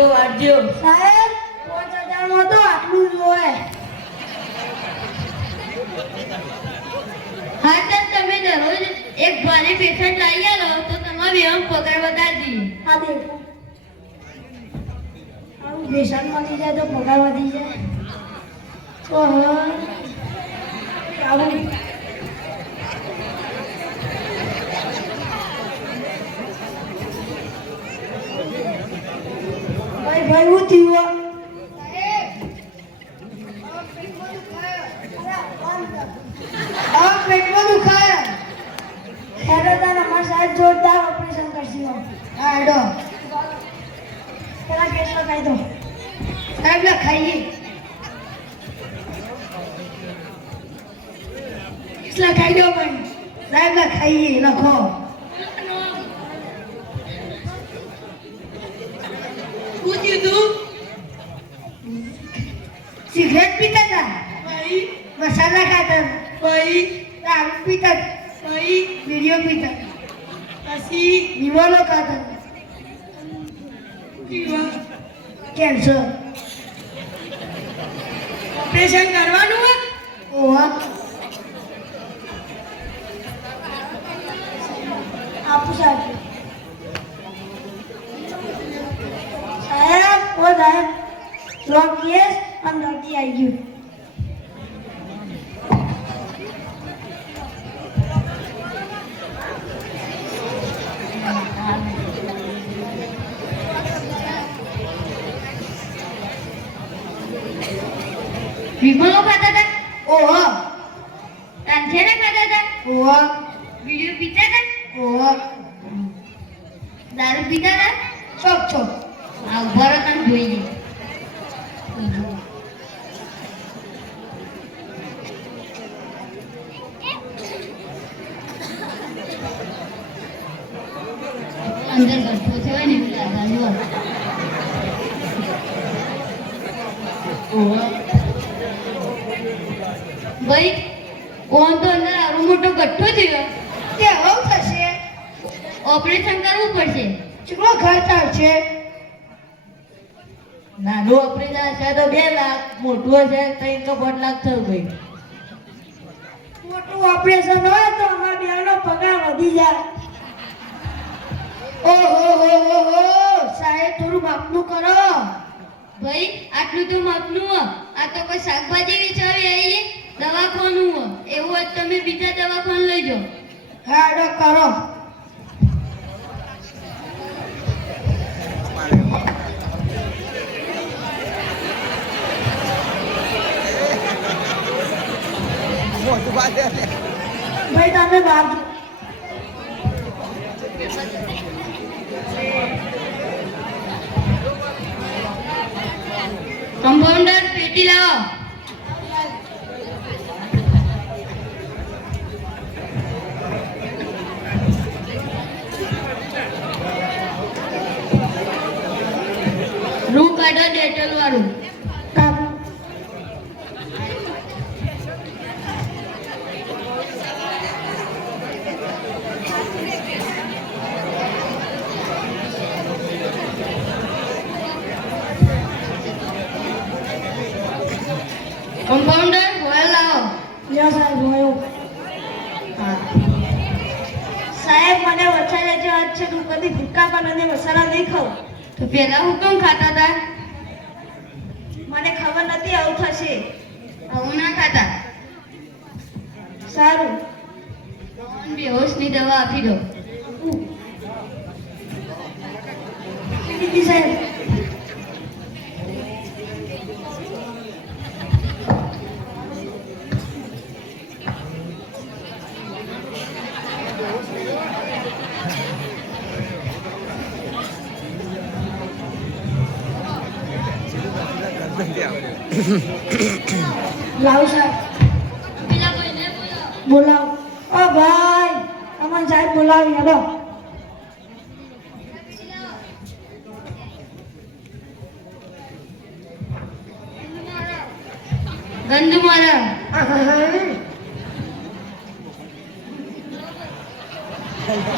તો વાંચજો. સાહેબ 5000 માં તો આટલું જ હોય. હા સર, તમે દરરોજ એક ભારે પેશન્ટ લાવી આલો તો તમારો વ્યવહાર પગાર વધારી દઈએ. આ દેખો આવું પેશન્ટ મળી જાય તો પગાર વધી જાય. તો હવે આવું ભાઈ હું થયું? પેટમાં દુખાય. ખેડૂતોના અમારા સાહેબ જોરદાર ઓપરેશન કરશે. હા હેડો પેલા કેસ લખાઈ દો. સાહેબ લખાઈએ. કેસ લખાઈ દો ભાઈ. સાહેબ લખાઈએ લખો. શું કીધું? સિગરેટ પીતા હતા. ભાઈ મસાલા ખાતા. ભાઈ દારૂ પીતા. ભાઈ બીડીઓ પીતા. પછી વિમલો ખાતા. કેન્સર. ઓપરેશન કરવાનું હોય? ઓવા આપું સાહેબ. સાહેબ ઓ સાહેબ લોક કેસ અંદરથી આવી ગયું. વિમલો ખાતા હતા? ઓવા તાંજેરા ખાતા હતા? ઓવા બીડીઓ પીતા હતા? ઓવા દારૂ પીતા હતા? ચોક ચોક. આ ઉભા રહો, તમે જોઈએ. અંદર ગઠ્ઠો થયો ને એવું લાગે જો. ભાઈ ઓન તો અંદર આવો મોટો ગઠ્ઠો થયો. તે હવે થશે. ઓપરેશન કરવું પડશે. કેટલો ખર્ચ આવશે? નાનું ઓપરેશન હશે તો 2 લાખ, મોટું હશે 3 કે 5 લાખ થયું ભાઈ. મોટું ઓપરેશન હોય તો અમારા બેનો પગાર વધી જાય. ઓહો હો હો હો સાહેબ થોડું માપનું કરો. ભાઈ આટલું તો માપનું હો. આ તો કોઈ શાકભાજી વેચાવી આવી દવાખાનું હો. એવું હોય તો તમે બીજા દવાખાનું લઈ જાઓ. હાડો કરો. ભાઈ તમે બહાર કમ્પાઉન્ડર પેટી લાવો. રૂ કાઢો ડેટલ વાળું. કમ્પાઉન્ડર ગોળ લાવો. લ્યો સાહેબ હોય. સાહેબ મને વચાલે જે વાત છે તું કદી ભૂક્કા પણ અને મસાલા નહીં ખાવ. તો પેલા હુકમ ખાતા હતા? મને ખબર નથી આવું થશે. આવું ના ખાતા. સારું બેહોશની દવા આપી દો. દીદી સાહેબ લાવ સાહેબ પેલા કોઈને બોલાવો. બોલાવ. ઓ ભાઈ અમન સાહેબ બોલાવી હેલો. ગંદુ મારા.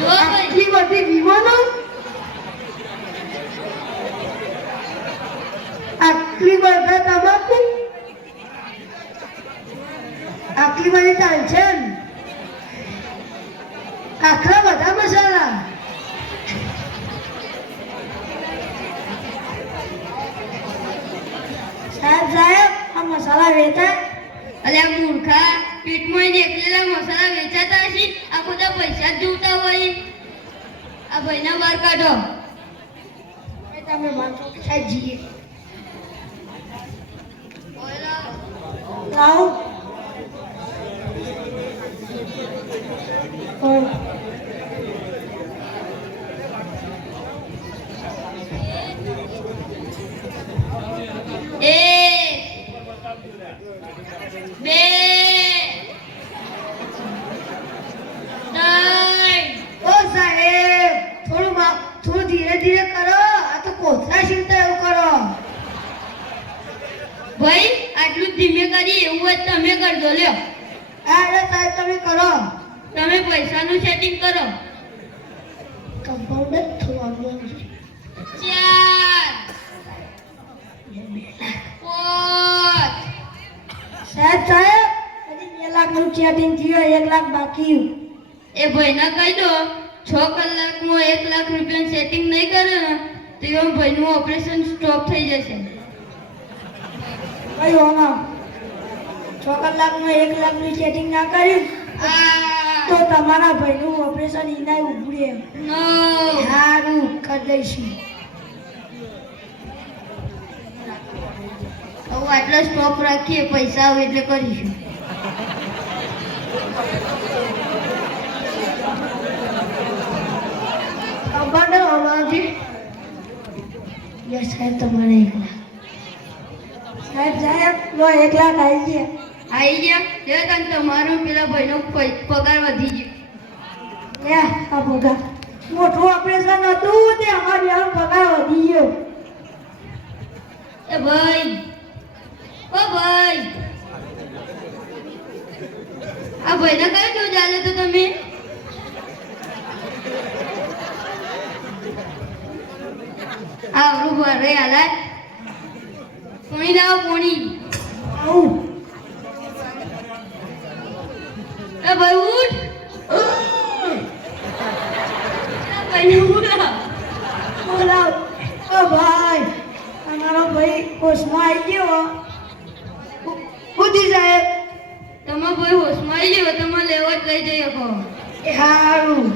જો ભાઈ આટલી બધી વિમાનો આટલી બધા તમાકુ આટલી બધી ચાલશે ને? આખા બધા મસાલા સાહેબ આ મસાલા વેચાય? અલ્યા મૂર્ખા, પીઠમાં નીકળેલા મસાલા વેચાતા હશે, આ બધા પૈસા જ જોતા હોય. આ ભાઈના બહાર કાઢો. તમે માનશો કે સાહેબ જઈએ લાવો. થોડું ધીરે ધીરે કરો. આ તો કોથળા છીલતા એવું કરો. ભાઈ આટલું જ ધીમે કરી, એવું જ તમે કરજો. લ્યો અરે સાહેબ તમે કરો. તમે પૈસાનું સેટિંગ કરો. કમ્પાઉન્ડર થોડું 4 5 સાહેબ હજી 2 લાખનું ચેટિંગ થયું, 1 લાખ બાકી. એ ભાઈને કહી દો 6 કલાકમાં 1 લાખ રૂપિયાનું સેટિંગ નહીં કરે ને તો એ ભાઈનું ઓપરેશન સ્ટોપ થઈ જશે. કઈ હોના 6 કલાકમાં 1 લાખનું સેટિંગ ના કર્યું તો તમારા ભાઈનું ઓપરેશન ઇનાય ઉભરે. નો સારું કરી દઈશું. હવે આટલો સ્ટોપ રાખીએ, પૈસા આવે એટલે કરીશું. કમ્પાઉન્ડર હોવાથી યસ સાહેબ તમારે 1 લાખ. સાહેબ લો 1 લાખ આવી ગયા. આવી ગયા લે તને તમારો પેલા ભાઈનો પગાર વધી ગયો. લે આ પગાર મોટું ઓપરેશન હતું તે અમારી આમ પગાર વધી ગયો. એ ભાઈ, ઓ ભાઈ, આ ભાઈને કઈ ડોઝ આલે તો તમે? આવરું ભરે હાલા પોણી લાવો, પોણી. આવું એ ભાઈ ઉઠ. ભાઈને બોલાવ. બોલાવ. ઓ ભાઈ તમારો ભાઈ હોશમાં આવી ગયો. બુદ્ધિ સાહેબ તમારો ભાઈ હોશમાં આવી ગયો, તમે લેવા જ લઈ જઈ શકો. એ સારું.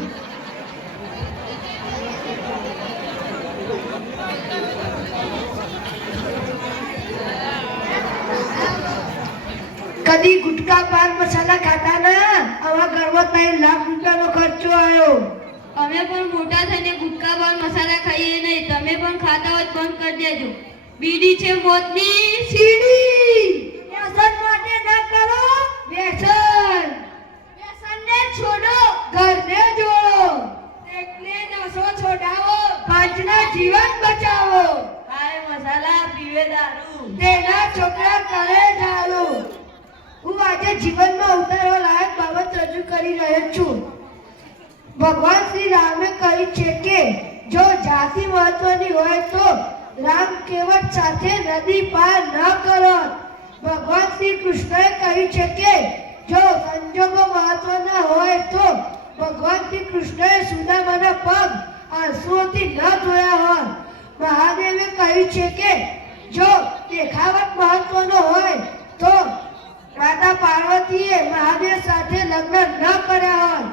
કદી ગુટકા પાન મસાલા ખાતા ના? આવા ઘરમાં 3 લાખ રૂપિયાનો ખર્ચો આવ્યો. અમે પણ મોટા થઈને ગુટકા પાન મસાલા ખાઈએ નહીં. તમે પણ ખાતા હોય તો બંધ કરી દેજો. બીડી છે મોતની સીડી. વ્યસન માટે ન કરો વ્યસન. વ્યસનને છોડો, ઘરને જોડો. એકને નશો છોડાવો, 5ના જીવન બચાવો. ખાય મસાલા પીવે દારૂ. તેના છોકરા કરે ઝાડુ. હું આજે જીવનમાં ઉતારવા લાયક બાબત રજૂ કરી રહ્યો છું. ભગવાન શ્રી રામે કહ્યું છે કે જો જાતિ મહત્વની હોય તો રામ કેવટ સાથે નદી પાર ન કરો. ભગવાન શ્રી કૃષ્ણએ કહ્યું છે કે જો સંજોગો મહત્વના હોય તો ભગવાન શ્રી કૃષ્ણએ સુદામાના પગ આંસુઓથી ન ધોયા હોય. મહાદેવે કહ્યું છે કે જો દેખાવટ મહત્વનો હોય તો માતા પાર્વતીએ મહાદેવ સાથે લગ્ન ન કર્યા હોય.